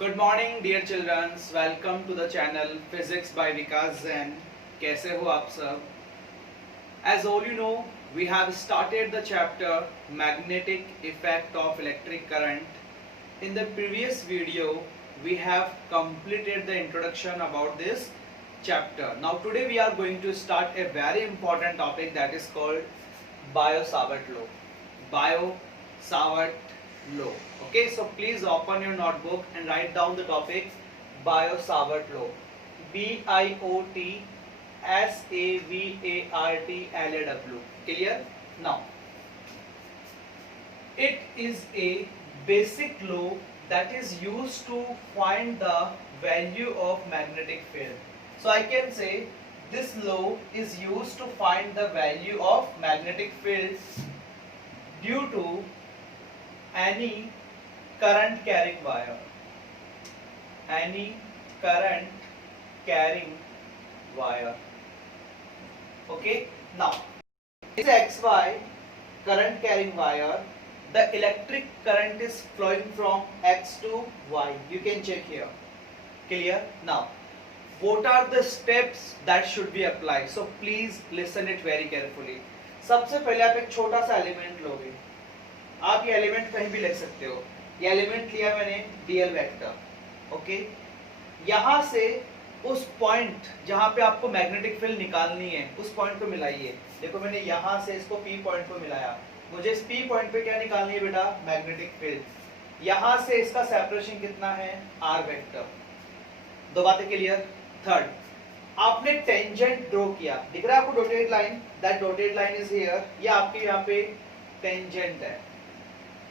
Good morning dear children, welcome to the channel Physics by Vikas Zen. कैसे हो आप सब? As all you know, we have started the chapter Magnetic Effect of Electric Current. In the previous video, we have completed the introduction about this chapter. Now today we are going to start a very important topic that is called Biot-Savart law. Biot-Savart law. Okay, so please open your notebook and write down the topic Biot-Savart law. Biot-Savart. Clear? Now, it is a basic law that is used to find the value of magnetic field. So I can say this law is used to find the value of magnetic field due to any current carrying wire. Any current carrying wire. Okay, now this XY current carrying wire, the electric current is flowing from X to Y. You can check here. Clear? Now, what are the steps that should be applied? So please listen it very carefully. सबसे पहले आप एक छोटा सा element लोगे. आप ये element कहीं भी लिख सकते हो. ये एलिमेंट लिया मैंने डीएल वेक्टर. ओके, यहाँ से उस पॉइंट जहाँ पे आपको मैग्नेटिक फील्ड निकालनी है उस पॉइंट को मिलाइए. देखो मैंने यहाँ से इसको पी पॉइंट को मिलाया. मुझे इस पी पॉइंट पे क्या निकालनी है बेटा? Magnetic field. यहाँ से इसका सेपरेशन कितना है? R vector. दो बातें क्लियर. थर्ड, आपने टेंजेंट ड्रॉ किया. दिख रहा है आपको dotted line? That dotted line is here. ये आपके यहाँ पे टेंजेंट है.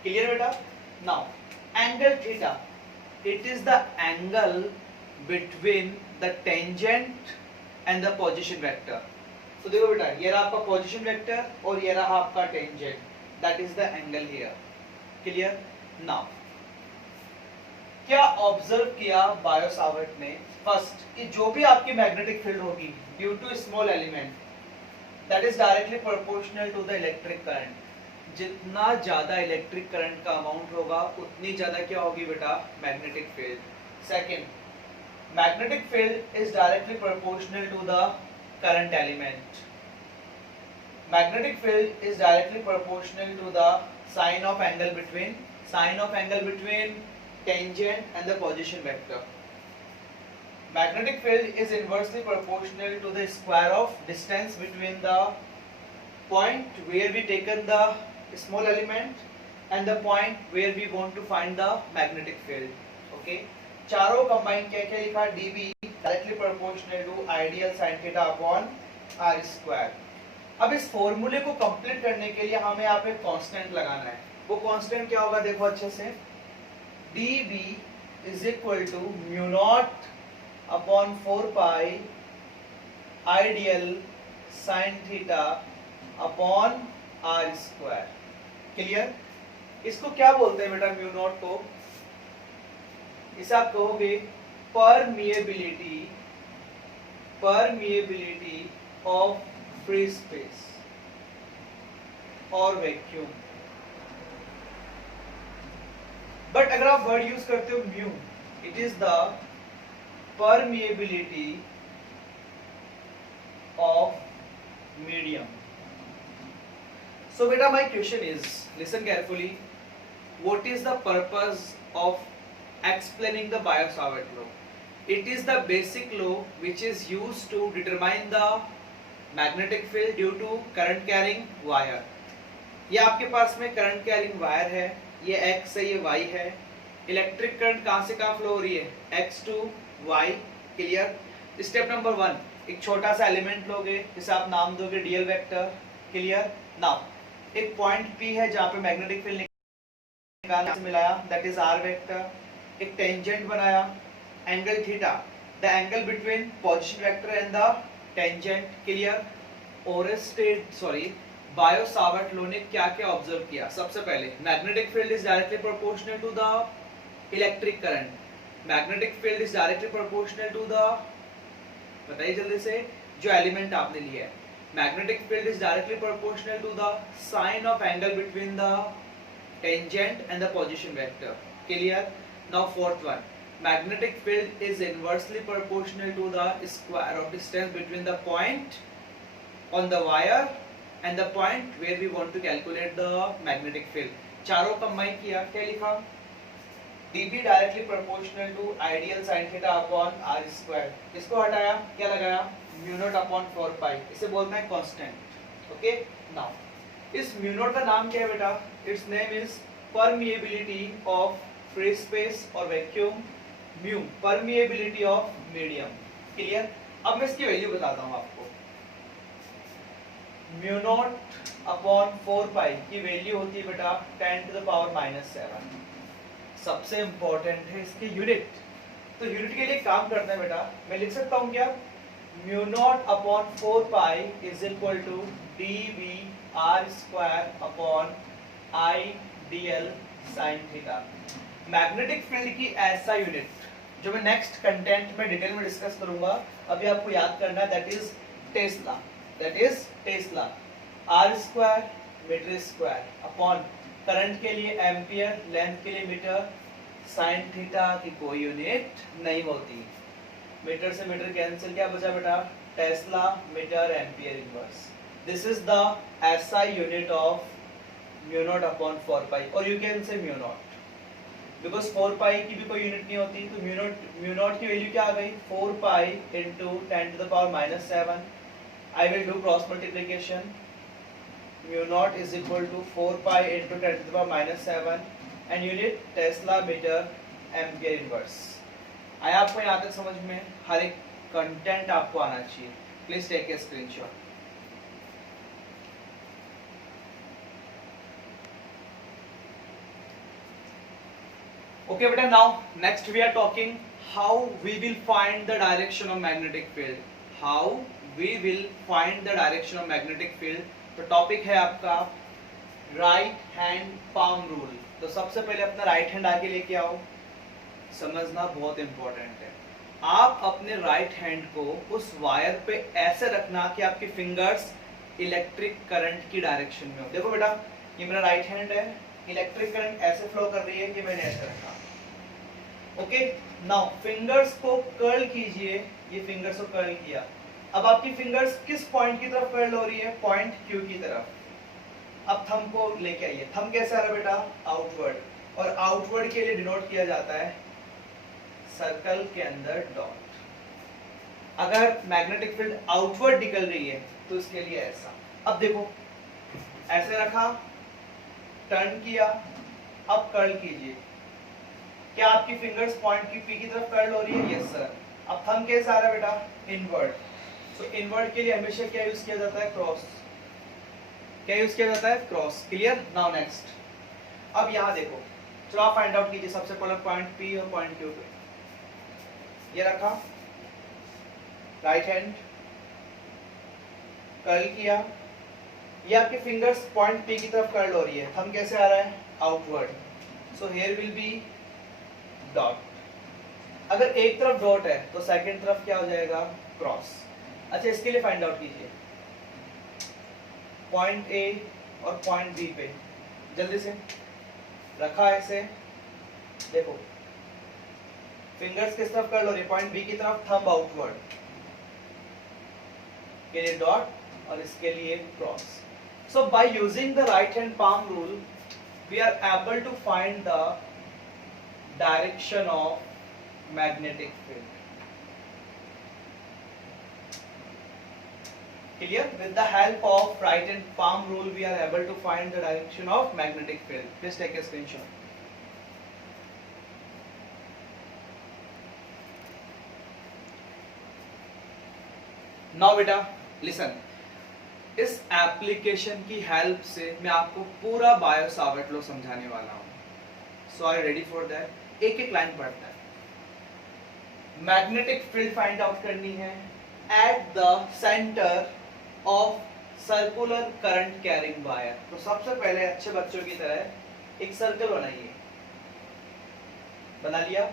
क्लियर बेटा? Now angle theta, it is the angle between the tangent and the position vector. तो देखो बेटा, ये रहा आपका पोजीशन वेक्टर और ये रहा आपका tangent. That is the angle here. Clear? Now क्या ऑब्जर्व किया बायो-सावर्ट ने? फर्स्ट, कि जो भी आपकी मैग्नेटिक फील्ड होगी due to small element that is directly proportional to the electric current. जितना ज्यादा इलेक्ट्रिक करंट का अमाउंट होगा उतनी ज्यादा क्या होगी बेटा? Magnetic field. Second, magnetic field is directly proportional to the current element. Magnetic field is directly proportional to the sine of angle between tangent and the position vector. Magnetic field is inversely proportional to the square of distance between the point where we taken the small element and the point where we want to find the magnetic field. Okay, चारों combine क्या क्या लिखा? dB directly proportional to ideal sin theta upon r square. अब इस फॉर्मूले को complete करने के लिए हमें यहाँ पे कांस्टेंट लगाना है. वो कांस्टेंट क्या होगा? देखो अच्छे से. dB is equal to mu naught upon 4 pi ideal sin theta upon r square. Clear? इसको क्या बोलते हैं बेटा? म्यू नॉट को इसे आप कहोगे परमिएबिलिटी ऑफ फ्री स्पेस और वैक्यूम. बट अगर आप वर्ड यूज करते हो mu, it is the permeability of medium. So बेटा my question is, listen carefully, what is the purpose of explaining the Biot-Savart law? It is the basic law which is used to determine the magnetic field due to current carrying wire. ये आपके पास में current carrying wire है. ये X है, ये Y है. Electric current कहाँ से कहाँ फ्लो हो रही है? X to Y. Clear? Step number 1, एक छोटा सा एलिमेंट लोगे जिसे आप नाम दोगे डीएल वेक्टर. क्लियर? नाउ एक पॉइंट P है जहाँ पे मैग्नेटिक फील्ड निकालने से मिलाया, दैट इज आर वेक्टर. एक टेंजेंट बनाया, angle theta, the angle between position vector and the tangent. Clear? Biot Savart law ने क्या क्या ऑब्जर्व किया? सबसे पहले magnetic field is directly proportional to the electric current. Magnetic field is directly proportional to the, बताइए जल्दी से, जो एलिमेंट आपने लिया है. Magnetic field is directly proportional to the sine of angle between the tangent and the position vector. Clear? Now fourth one, magnetic field is inversely proportional to the square of distance between the point on the wire and the point where we want to calculate the magnetic field. चारों combine किया, क्या लिखा? dB directly proportional to ideal sin theta upon r square. इसको हटाया, क्या लगाया? mu naught upon 4 pi. इसे बोलते हैं constant. Okay? Now, इस mu naught का नाम क्या है बेटा? Its name is permeability of free space or vacuum. Mu permeability of medium. Clear? अब मैं इसकी वैल्यू बताता हूँ आपको. mu naught upon 4 pi की वैल्यू होती है बेटा 10 to the power -7. सबसे इंपॉर्टेंट है इसकी यूनिट. तो यूनिट के लिए काम करते हैं बेटा. मैं लिख सकता हूँ क्या? mu naught upon 4 pi is equal to dV r square upon I dl sin theta. Magnetic field की ऐसा यूनिट जो मैं नेक्स्ट कंटेंट में डिटेल में डिस्कस करूंगा, अभी आपको याद करना है, that is tesla. That is tesla. R square meter square upon current के लिए एम्पियर, लेंथ के लिए मीटर, साइन थीटा की कोई यूनिट नहीं होती. मीटर से मीटर कैंसिल, क्या बचा बेटा? Tesla meter ampere inverse. This is the SI unit of mu naught upon 4 pi, और you can say mu naught because 4 pi की भी कोई यूनिट नहीं होती. तो म्यू नॉट की वैल्यू क्या आ गई? 4 pi into 10 to the power -7. I will do cross multiplication. Mu naught is equal to 4 pi into 10 to the power -7 and unit Tesla meter ampere inverse. आया आपको यहाँ तक समझ में? हर एक कंटेंट आपको आना चाहिए. Please take a screenshot. Okay beta, now next we are talking how we will find the direction of magnetic field. How we will find the direction of magnetic field. तो टॉपिक है आपका right hand palm rule. तो सबसे पहले अपना right hand आगे लेके आओ. समझना बहुत इंपॉर्टेंट है. आप अपने राइट हैंड को उस वायर पे ऐसे रखना कि आपकी फिंगर्स इलेक्ट्रिक करंट की डायरेक्शन में हो. देखो बेटा, ये मेरा राइट हैंड है, इलेक्ट्रिक करंट ऐसे फ्लो कर रही है कि मैंने ऐसे रखा. ओके, नाउ फिंगर्स को कर्ल कीजिए. ये फिंगर्स को कर्ल किया. अब आपकी फिंगर्स किस पॉइंट की तरफ कर्ल हो रही है? पॉइंट क्यू की तरफ. अब थंब को लेके आइए. थंब कैसे आ रहा है बेटा? आउटवर्ड. और आउटवर्ड के लिए डिनोट किया जाता है सर्कल के अंदर डॉट. अगर मैग्नेटिक फील्ड आउटवर्ड निकल रही है तो इसके लिए ऐसा. अब देखो, ऐसे रखा, टर्न किया, अब कर्ल कीजिए. क्या आपकी फिंगर्स पॉइंट की पी की तरफ कर्ल हो रही है? Yes sir. अब थंब कैसे आ रहा है बेटा? इनवर्ड. तो इनवर्ड के लिए हमेशा क्या यूज किया जाता है? क्रॉस. क्या यूज किया जाता है? क्रॉस. क्लियर? Now next. अब यहाँ देखो, चलो आप फाइंड आउट कीजिए. सबसे पहले पॉइंट पी और पॉइंट क्यू पे ये रखा, राइट हैंड कर्ल किया. ये आपकी फिंगर्स पॉइंट पी की तरफ कर्ल हो रही है. थंब कैसे आ रहा है? Outward. So here will be dot. अगर एक तरफ डॉट है तो सेकंड तरफ क्या हो जाएगा? क्रॉस. अच्छा, इसके लिए फाइंड आउट कीजिए पॉइंट ए और पॉइंट बी पे. जल्दी से रखा ऐसे. देखो फिंगर्स किस तरफ कर्ल हो रही है? पॉइंट बी की तरफ. थंब आउटवर्ड के लिए डॉट और इसके लिए cross. So by using the right hand palm rule, we are able to find the direction of magnetic field. Clear? With the help of right hand palm rule, we are able to find the direction of magnetic field. Please take a screenshot. Now beta, listen. इस application की help से मैं आपको पूरा bio Savart law समझाने वाला हूँ. सो are ready for that? एक एक लाइन पढ़ते हैं. मैग्नेटिक फील्ड फाइंड आउट करनी है at the centre of circular current carrying wire. तो सबसे पहले अच्छे बच्चों की तरह एक सर्कल बनाइए. बना लिया.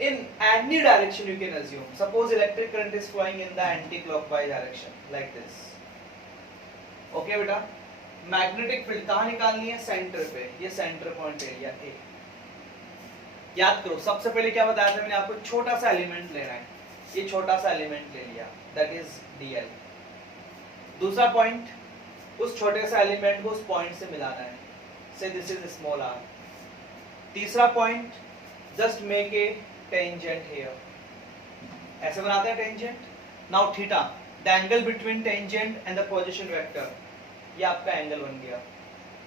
In any direction you can assume. Suppose electric current is flowing in the anti-clockwise direction, like this. Okay बेटा, मैग्नेटिक फील्ड कहाँ निकालनी है? सेंटर पे. ये सेंटर पॉइंट एरिया ए. याद करो, सबसे पहले क्या बताया था मैंने आपको, छोटा सा एलिमेंट लेना है, ये छोटा सा एलिमेंट ले लिया, दैट इज dl। दूसरा पॉइंट, उस छोटे सा एलिमेंट को उस पॉइंट से मिलाना है, से दिस इज स्मॉल r। तीसरा point, just make a tangent here, ऐसे बनाते हैं tangent. Now theta, the angle between tangent and the position vector, ये आपका एंगल बन गया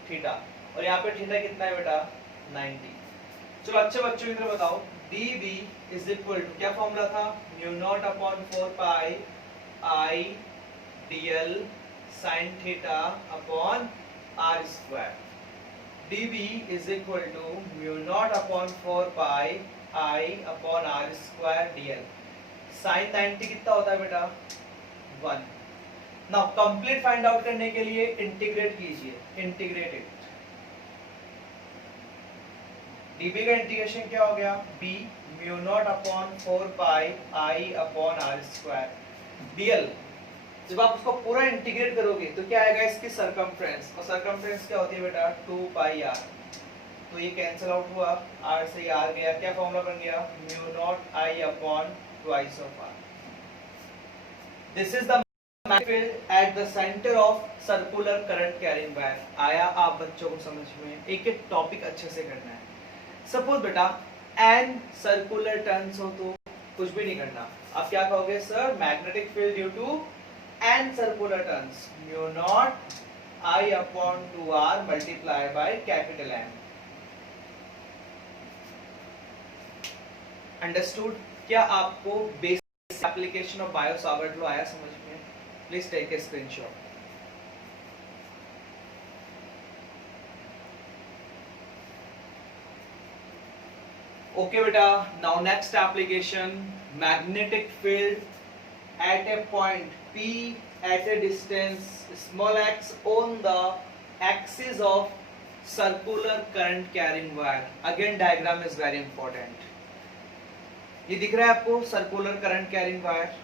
थीटा, और यहाँ पे थीटा कितना है बेटा, 90। चलो अच्छे बच्चों की तरह बताओ, dv इज इक्वल टू, क्या फॉर्मूला था, mu naught upon 4 pi i dl sin theta upon r square. dv is equal to mu naught upon 4 pi i upon r square dl। sin 90 कितना होता है बेटा, 1। नाउ कंप्लीट फाइंड आउट करने के लिए integrate कीजिए, integrate it. dv का integration क्या हो गया, b mu naught upon 4 pi i upon r square dl। जब आप उसको पूरा इंटीग्रेट करोगे तो क्या आएगा, इसकी सरकमफ्रेंस, और सरकमफ्रेंस क्या होती है बेटा, 2 पाई r। तो ये कैंसिल आउट हुआ, r से r गया, क्या फॉर्मूला बन गया, mu naught i upon twice of r। This is the field at the center of circular current carrying wire। आया आप बच्चों को समझ में, एक एक टॉपिक अच्छे से करना है। सपोज बेटा n सर्कुलर टर्न्स हो तो कुछ भी नहीं करना, आप क्या कहोगे, sir magnetic field due to n circular turns mu naught I upon 2r multiply by capital N। Understood? क्या आपको basic application of Biot Savart law आया समझ में? Please take a screenshot. Okay beta, now next application, magnetic field at a point P at a distance small x on the axis of circular current carrying wire। Again diagram is very important। ये दिख रहा है आपको circular current carrying wire,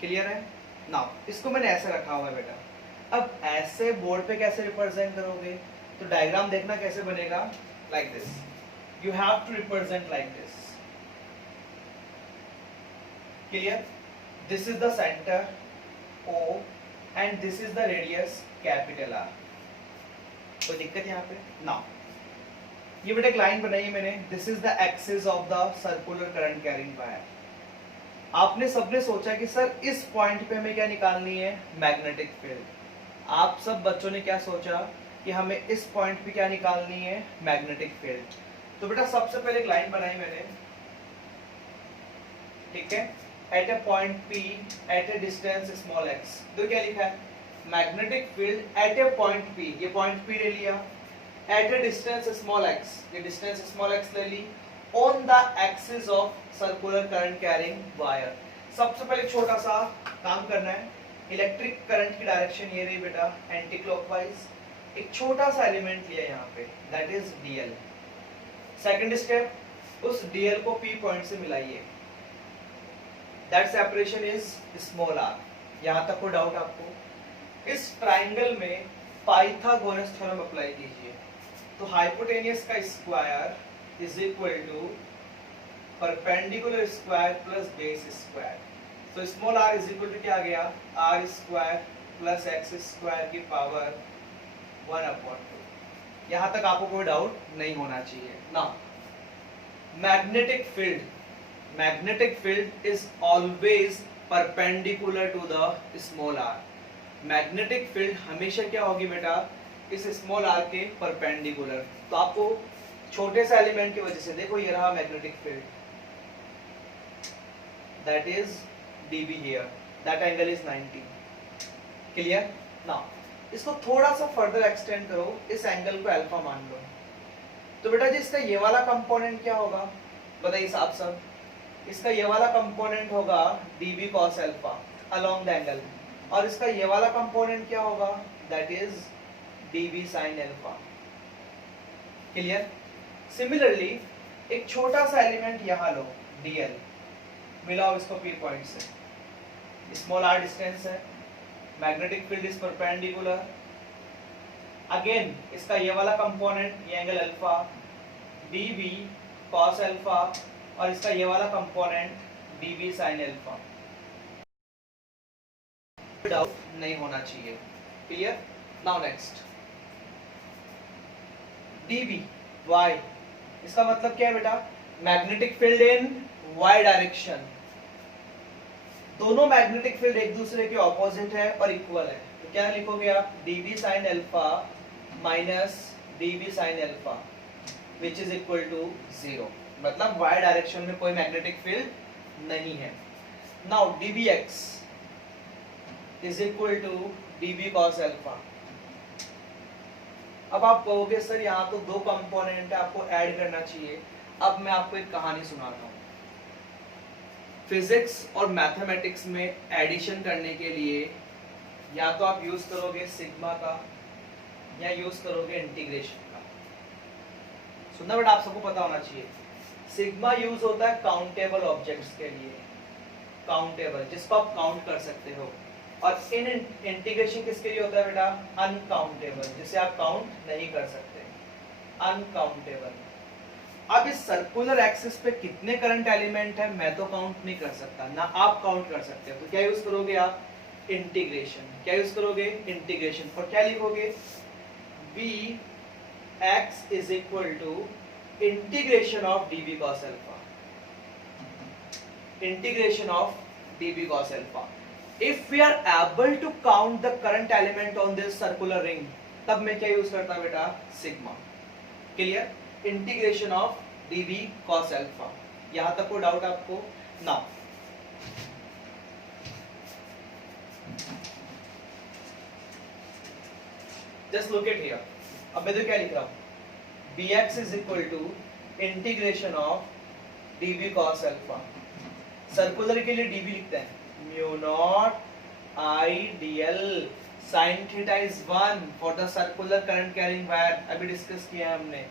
clear है? Now इसको मैंने ऐसे रखा हुआ है बेटा, अब ऐसे बोर्ड पे कैसे रिप्रेजेंट करोगे, तो डायग्राम देखना कैसे बनेगा, like this, you have to represent like this, clear? This is the center O and this is the radius capital R। कोई दिक्कत यहाँ पे? Now ये बेटा एक लाइन बनाई है मैंने, this is the axis of the circular current carrying wire। आपने सबने सोचा कि सर इस पॉइंट पे हमें क्या निकालनी है, मैग्नेटिक फील्ड। आप सब बच्चों ने क्या सोचा कि हमें इस पॉइंट पे क्या निकालनी है, मैग्नेटिक फील्ड। तो बेटा सबसे पहले एक लाइन बनाई मैंने, ठीक है, at a point P at a distance small x। तो क्या लिखा है, magnetic field at a point P, ये पॉइंट P ले लिया, at a distance small x, ये डिस्टेंस स्मॉल x ले ली, on the axis of circular current carrying wire. सबसे पहले छोटा सा काम करना है, इलेक्ट्रिक करंट की डायरेक्शन ये रही बेटा एंटी क्लॉकवाइज, एक छोटा सा एलिमेंट लिया यहाँ पे, that is dl। Second step, उस dl को P पॉइंट से मिलाइए, that separation is small r। यहाँ तक कोई डाउट आपको? इस ट्राइंगल में पाइथागोरस थ्योरम अप्लाई कीजिए, तो हाइपोटेनियस का square is equal to perpendicular square plus base square. तो small r is equal to क्या आ गया, r square plus x square की पावर 1/2। यहाँ तक आपको कोई डाउट नहीं होना चाहिए। Now magnetic field is always perpendicular to the small r। Magnetic field हमेशा क्या होगी बेटा, इस स्मॉल r के परपेंडिकुलर। तो आपको छोटे से एलिमेंट की वजह से देखो, ये रहा magnetic field, that is dB here, that angle is 90, clear? Now इसको थोड़ा सा फर्दर एक्सटेंड करो, इस एंगल को अल्फा मान लो, तो बेटा जी इसका ये वाला कंपोनेंट क्या होगा, बताइए आप सब, इसका ये वाला कंपोनेंट होगा dB cos alpha along the angle, और इसका ये वाला कंपोनेंट क्या होगा, that is dB sin alpha, clear? Similarly एक छोटा सा एलिमेंट यहाँ लो dl, मिलाओ इसको P पॉइंट से, स्मॉल r डिस्टेंस है, magnetic field is perpendicular, again इसका ये वाला कंपोनेंट, ये angle alpha, dB cos alpha और इसका ये वाला component dv sin alpha. Doubt नहीं होना चाहिए। Clear? Now next dv y, इसका मतलब क्या है बेटा? मैग्नेटिक फील्ड इन y डायरेक्शन। दोनों मैग्नेटिक फील्ड एक दूसरे के ऑपोजिट है और इक्वल है, तो क्या लिखोगे आप? dv sin alpha minus dv sin alpha which is equal to 0। मतलब y डायरेक्शन में कोई मैग्नेटिक फील्ड नहीं है। Now dvx is equal to dv cos alpha. अब आप कहोगे सर यहाँ तो दो कंपोनेंट है, आपको ऐड करना चाहिए। अब मैं आपको एक कहानी सुनाता हूँ। फिजिक्स और मैथमेटिक्स में एडिशन करने के लिए या तो आप यूज करोगे सिग्मा का या यूज करोगे इंटीग्रेशन का। सुनना बेटा, आप सबको पता होना चाहिए। सिग्मा यूज होता है काउंटेबल ऑब्जेक्ट्स के लिए, काउंटेबल जिसको आप काउंट कर सकते हो, और इन इंटीग्रेशन किसके लिए होता है बेटा? अनकाउंटेबल, जिसे आप काउंट नहीं कर सकते, अनकाउंटेबल। अब इस सर्कुलर एक्सिस पे कितने करंट एलिमेंट है मैं तो काउंट नहीं कर सकता, ना आप काउंट कर सकते हो। तो क्या यूज करोगे आप? इंटीग्रेशन। क्या यूज करोगे? इंटीग्रेशन। और क्या लिखोगे? v x is equal to integration of dv cos alpha, integration of dv cos alpha. If we are able to count the current element on this circular ring, तब मैं क्या use करता बेटा? Sigma. Clear? Integration of dv cos alpha. यहां तक कोई doubt आपको? Now just look at here. अब मैं तो क्या लिख रहा हूं? bx is equal to integration of dv cos alpha. Circular के लिए dv लिखते हैं mu naught I dl sin theta is 1 for the circular current carrying wire, अभी डिस्कस किया हमने,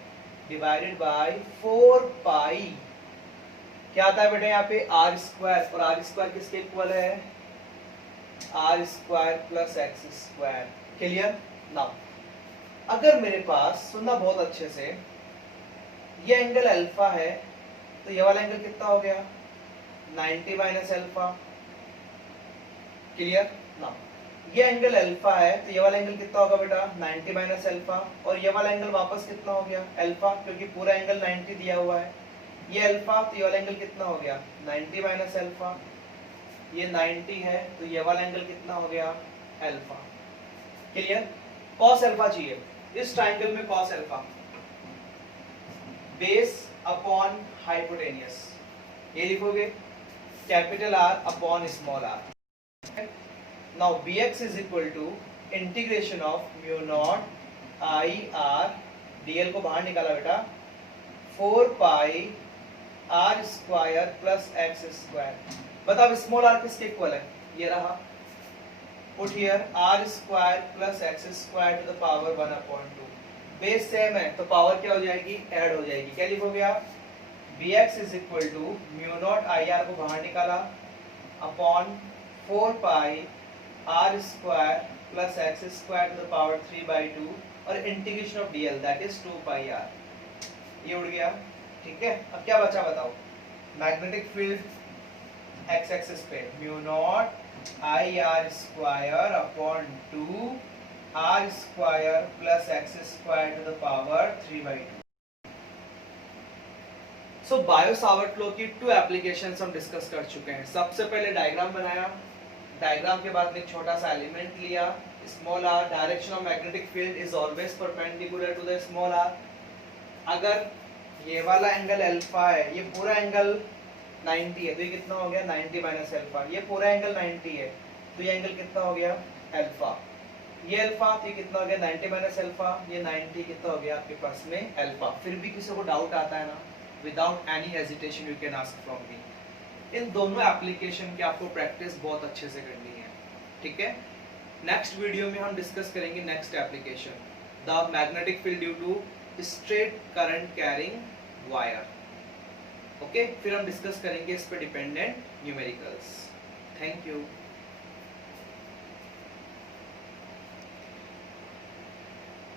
डिवाइडेड बाय 4 पाई। क्या आता है बेटा यहाँ पे? r स्क्वायर, और r स्क्वायर किसके इक्वल है? r square plus x square. Clear? Now अगर मेरे पास, सुनना बहुत अच्छे से, ये एंगल अल्फा है तो ये वाला एंगल कितना हो गया? 90 माइनस अल्फा। क्लियर? नाउ ये एंगल अल्फा है तो ये वाला एंगल कितना होगा बेटा? 90 माइनस अल्फा, और ये वाला एंगल वापस कितना हो गया? अल्फा, क्योंकि पूरा एंगल 90 दिया हुआ है। ये अल्फा तो ये वाला एंगल कितना हो गया? 90 माइनस अल्फा। ये 90 है तो ये वाला एंगल कितना हो गया? अल्फा। क्लियर? कॉस अल्फा चाहिए इस ट्रायंगल में। Cos alpha base upon hypotenuse, ये लिखोगे capital R upon small r। Now bx is equal to integration of mu naught I r dl को बाहर निकाला बेटा, 4 pi r square plus x square. बताओ स्मॉल r किसके equal है? ये रहा, put here r square plus x square to the power 1 upon 2। Base same है तो पावर क्या हो जाएगी? ऐड हो जाएगी। क्या लिखोगे आप? bx is equal to mu naught I r को बाहर निकाला upon 4 pi r square plus x square to the power 3/2 और integration of dl that is 2 pi r। ये उड़ गया। ठीक है, अब क्या बचा बताओ? मैग्नेटिक फील्ड x एक्सिस पे mu naught I r square upon 2 r square plus x square to the power 3/2। So Biot Savart law की 2 एप्लीकेशंस हम डिस्कस कर चुके हैं। सबसे पहले डायग्राम बनाया, डायग्राम के बाद में एक छोटा सा एलिमेंट लिया, small r, direction of magnetic field is always perpendicular to the small r। अगर ये वाला एंगल अल्फा है, ये पूरा एंगल 90 है तो ये कितना हो गया? 90 माइनस अल्फा। ये पूरा एंगल 90 है तो ये एंगल कितना हो गया? अल्फा। ये अल्फा तो ये कितना हो गया? 90 माइनस अल्फा। ये 90 कितना हो गया आपके पास में? अल्फा। फिर भी किसी को डाउट आता है ना, without any hesitation you can ask from me. इन दोनों एप्लीकेशन की आपको प्रैक्टिस बहुत अच्छे से करनी है। ठीक है, नेक्स्ट वीडियो में हम डिस्कस करेंगे next application, the magnetic field due to straight current carrying wire. Okay, फिर हम डिस्कस करेंगे इस पे डिपेंडेंट न्यूमेरिकल्स। Thank you.